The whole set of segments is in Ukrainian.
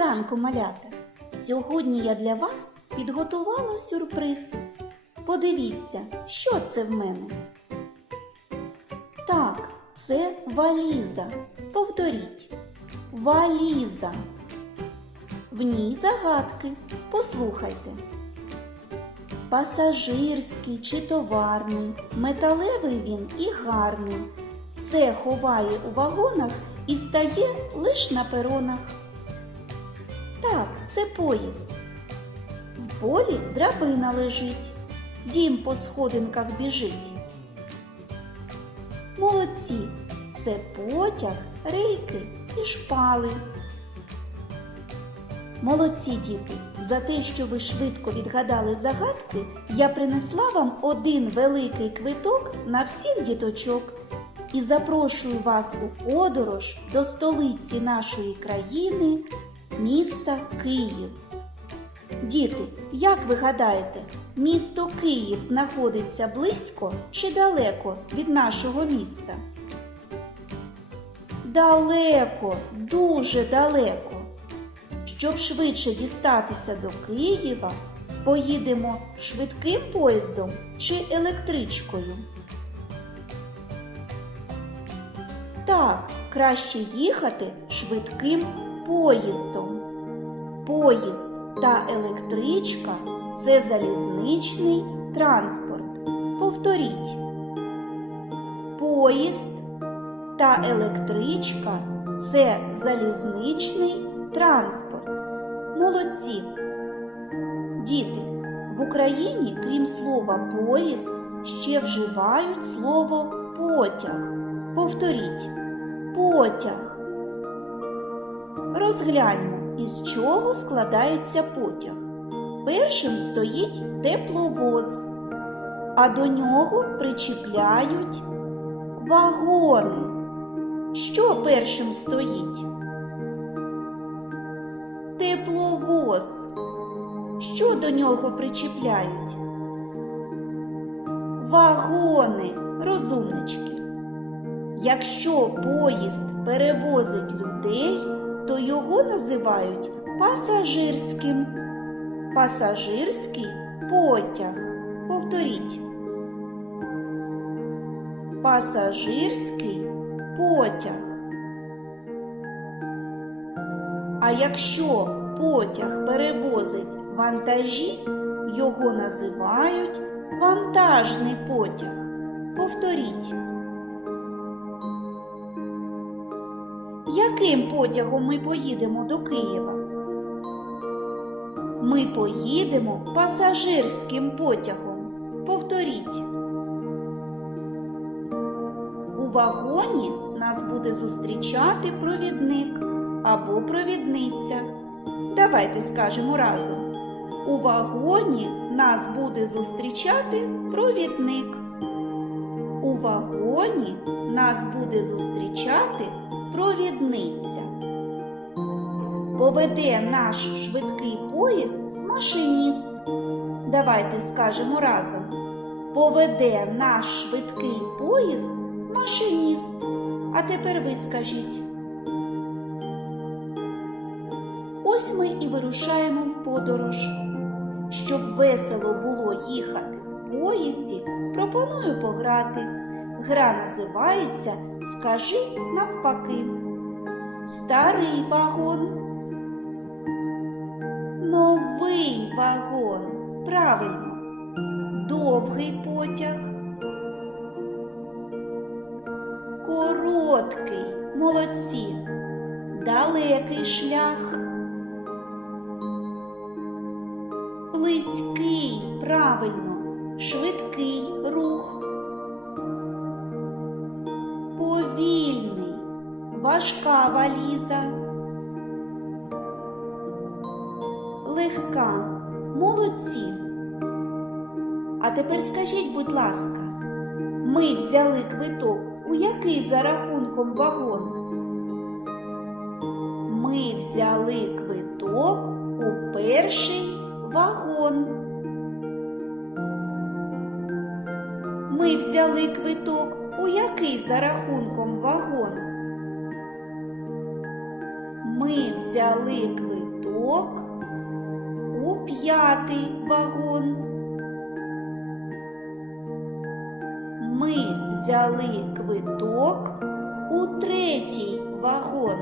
ранку, малята! Сьогодні я для вас підготувала сюрприз. Подивіться, що це в мене. Так, це валіза. Повторіть. Валіза. В ній загадки. Послухайте. Пасажирський чи товарний, металевий він і гарний. Все ховає у вагонах і стає лиш на перонах. Так, це поїзд. В полі драбина лежить, дім по сходинках біжить. Молодці, це потяг, рейки і шпали. Молодці діти, за те, що ви швидко відгадали загадки, я принесла вам один великий квиток на всіх діточок і запрошую вас у подорож до столиці нашої країни, міста Київ. Діти, як ви гадаєте, місто Київ знаходиться близько чи далеко від нашого міста? Далеко, дуже далеко. Щоб швидше дістатися до Києва, поїдемо швидким поїздом чи електричкою. Так, краще їхати швидким поїздом. Поїзд та електричка це залізничний транспорт. Повторіть. Поїзд та електричка це залізничний транспорт. Молодці. Діти, в Україні, крім слова поїзд, ще вживають слово потяг. Повторіть потяг. Розгляньмо, із чого складається потяг. Першим стоїть тепловоз, а до нього причіпляють вагони. Що першим стоїть? Тепловоз. Що до нього причіпляють? Вагони, розумнички. Якщо поїзд перевозить людей, то його називають пасажирським. Пасажирський потяг. Повторіть. Пасажирський потяг. А якщо потяг перевозить вантажі, його називають вантажний потяг. Повторіть. Яким потягом ми поїдемо до Києва? Ми поїдемо пасажирським потягом. Повторіть. У вагоні нас буде зустрічати провідник або провідниця. Давайте скажемо разом. У вагоні нас буде зустрічати провідник. У вагоні нас буде зустрічати провідниця. Поведе наш швидкий поїзд машиніст. Давайте скажемо разом. Поведе наш швидкий поїзд машиніст. А тепер ви скажіть. Ось ми і вирушаємо в подорож. Щоб весело було їхати поїзді, пропоную пограти. Гра називається Скажи навпаки. Старий вагон. Новий вагон. Правильно. Довгий потяг. Короткий. Молодці. Далекий шлях. Близький, правильно, Повільний, важка валіза. Легка, молодці. А тепер скажіть, будь ласка, ми взяли квиток у який за рахунком вагон? Ми взяли квиток у перший вагон. Ми взяли квиток у який за рахунком вагон? Ми взяли квиток у п'ятий вагон. Ми взяли квиток у третій вагон.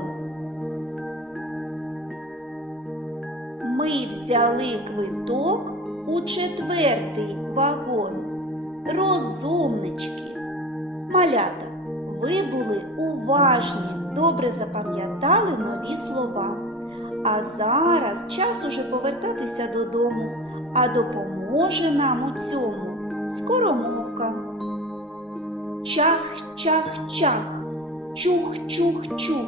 Ми взяли квиток у четвертий вагон. Розумнички. Малята, ви були уважні, добре запам'ятали нові слова. А зараз час уже повертатися додому, а допоможе нам у цьому скоромовка. Чах-чах-чах, чух-чух-чух,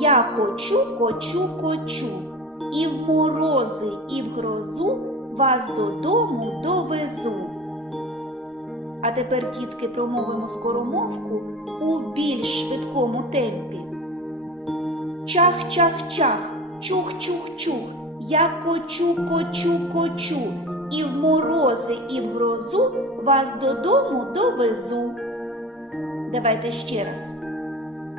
я кочу, кочу, кочу, і в морози, і в грозу вас додому довезу. А тепер, дітки, промовимо скоромовку у більш швидкому темпі. Чах-чах-чах, чух-чух-чух, я кочу, кочу, кочу, і в морози, і в грозу вас додому довезу. Давайте ще раз.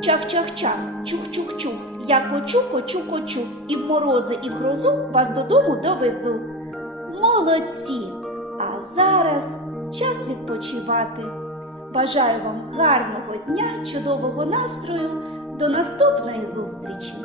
Чах-чах-чах, чух-чух-чух, я кочу, кочу, кочу, і в морози, і в грозу вас додому довезу. Молодці! А зараз час відпочивати. Бажаю вам гарного дня, чудового настрою. До наступної зустрічі!